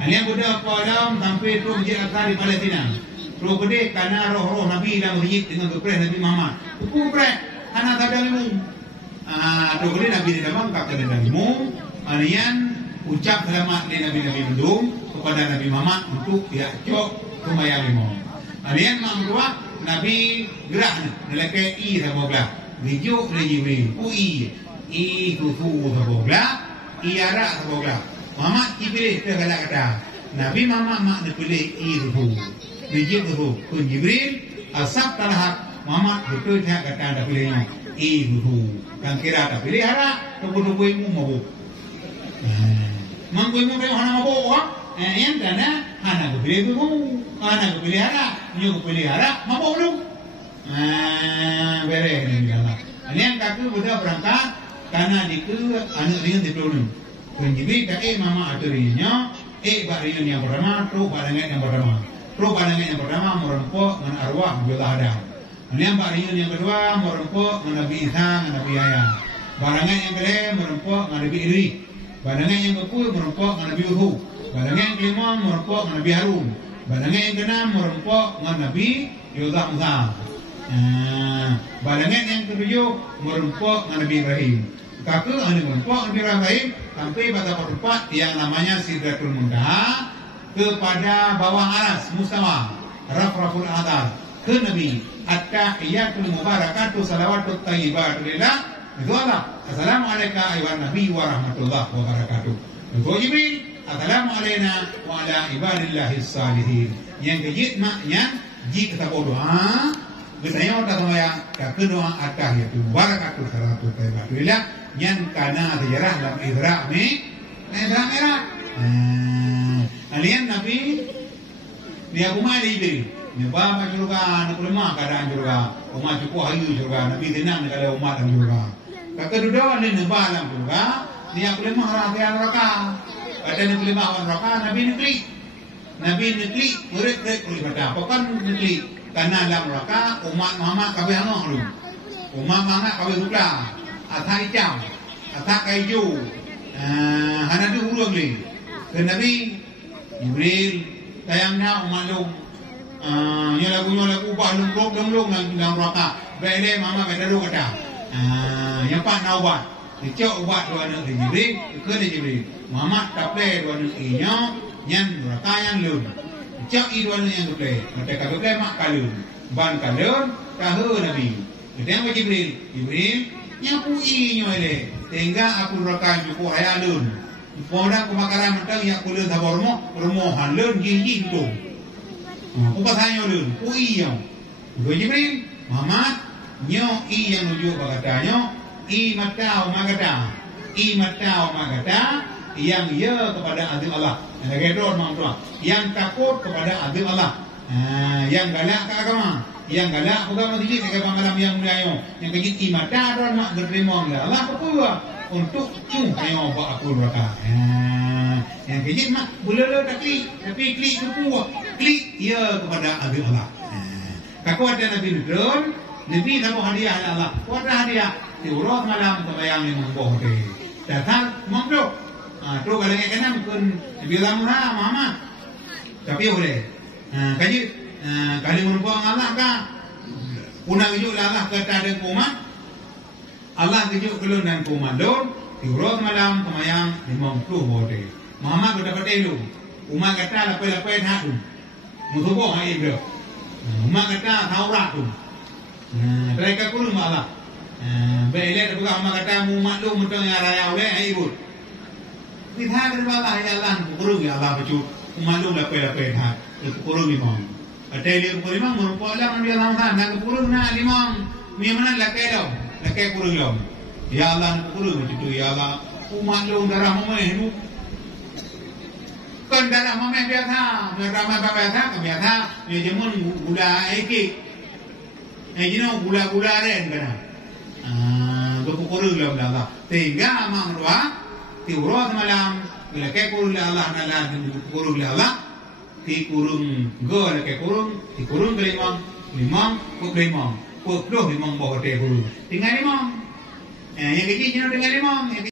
Yang benda padam sampai tu Masjid Al-Aqsa di Palestina. Terus gede karena roh-roh Nabi dalam masjid dengan berperih Nabi Muhammad. Hukum perih, anak tak ada limu. Terus gede Nabi di dalam tak ada limu. Anian ucap selamat di Nabi-Nabi mendung kepada Nabi Muhammad untuk dia cok sembahyang limu. Anian mak berdua Nabi gerak nelakai i sama belah. Dijuk le Jibril. I kufu sama belah. I arak sama belah. Muhammad dipilih segala kata. Nabi Muhammad mak dipilih iruhu. Dijuk ruhu. Kun Jibril asap talahak. Muhammad betul tak kata dah pilihnya iruhu. Kan kira tak pilih harak. Tupu-tupu imu mabuk. Mangku imu kayu hana mabuk. Yang tanda hana kupilih imu. Hana kupilih harak. Nyo kupilih harak. Mabuk lu. Bere ni Allah. Ini yang kaku budak berangkat. Karena diku anak ringan dipelunuh. Jibril kata mama aturinya, bak riun yang pertama, tu badangan yang pertama. Tu badangan yang pertama merempuk dengan arwah Jolah Adam. Yang bak riun yang kedua merempuk dengan Nabi Isa, dengan Nabi Yahya. Badangan yang kedua merempuk dengan Nabi Idris. Badangan yang ke-10 merempuk dengan Nabi Hud. Badangan yang ke-5 merempuk dengan Nabi Harun. Badangan yang ke-6 merempuk dengan Nabi Yusuf Musa. Badangan yang ke-7 merempuk dengan Nabi Ibrahim. Kakak hanya merempuk Nabi Ibrahim sampai pada tempat yang namanya Sidratul Muntaha kepada bawah aras mustawa Rafraful Adar ke Nabi At-Tahiyatul Mubarakatuh Salawatut Tayyibatu Lillah itu Allah. Assalamualaikum ayuhan Nabi wa rahmatullah wa barakatuh. Itu Jibril. Assalamualaikum wa ala ibadillahis salihin. Yang kejit maknya jika kita berdoa biasanya orang sama yang kakak doa At-Tahiyatul Mubarakatuh Salawatut Tayyibatu Lillah yang karena sejarah dalam Isra Mi'raj. Alian Nabi dia rumah di Jibril. Dia bawa surga, nak lemah keadaan surga. Umat cukup hayu surga. Nabi tenang kalau umat dalam surga. Kakak duduk ni nebah dalam surga. Dia lemah rakyat neraka. Pada nak lemah neraka, Nabi negeri. Nabi negeri murid-murid boleh baca. Bukan negeri karena dalam neraka umat Muhammad kabeh hanoh lu. Umat Muhammad kabeh rukla. Atak hitam, atak kayu, hana tu huruf ni. Ke Nabi Jibril tayangnya umalung, nyalagu balung dong nang neraka. Bele mama beda lu kata. Yang pak naubat, dicok ubat dua negeri Jibril, ke Jibril. Muhammad taple dua negeri nya, yang neraka yang lun. Dicok i dua negeri yang taple. Mereka taple mak kalun, ban kalun, tahu Nabi. Kita yang Jibril, nyapui nyoyle sehingga aku raka cukup hayalun orang kebakaran mentang yang kulit sabormo rumohan lun gigi itu kupasanyo lun kui yang itu Jibril Muhammad nyo i yang nuju bakatanya i matau magata yang ya kepada azim Allah yang takut kepada azim Allah yang galak ke agama yang galak agama diri ke malam yang mulia yang kejit imata dan mak berterima Allah apa untuk ayo buat aku neraka yang kejit mak boleh tapi klik ya kepada azim Allah kaku ada Nabi Nudron Nabi dapat hadiah Allah kuat hadiah diurut malam kebayang yang memboh datang mangdok tu kalau yang kena mungkin bilang Muhammad tapi boleh kaji kali merupakan Allah kan punang hijuk Allah kata ada kumat Allah hijuk kelun dan kumat lor diurut malam kemayang 50 bote Muhammad berdapat elu umat kata lapai-lapai hatu musubuh hai bro umat kata Taurat tu mereka kurung Allah beile bukan umat kata umat lu mentang yang raya oleh hai ibu kita berbalah ya Allah kurung ya Allah becu umat lu lapai-lapai hatu kurung imam ada dia kurang merupakan orang dia lawan nak kurung nak limang ni mana lakai kurung lo ya Allah kurung itu ya Allah umat lu darah mamai itu kan darah mamai biasa biasa ni jemun gula iki jino gula ren kana kurung lo Allah sehingga amang roa tiurut malam lakai kurung Allah nala kurung Allah ti kurung go la ke kurung ti kurung ke limang puluh limang bawa te kurung tinggal limang yang kecil dengan limang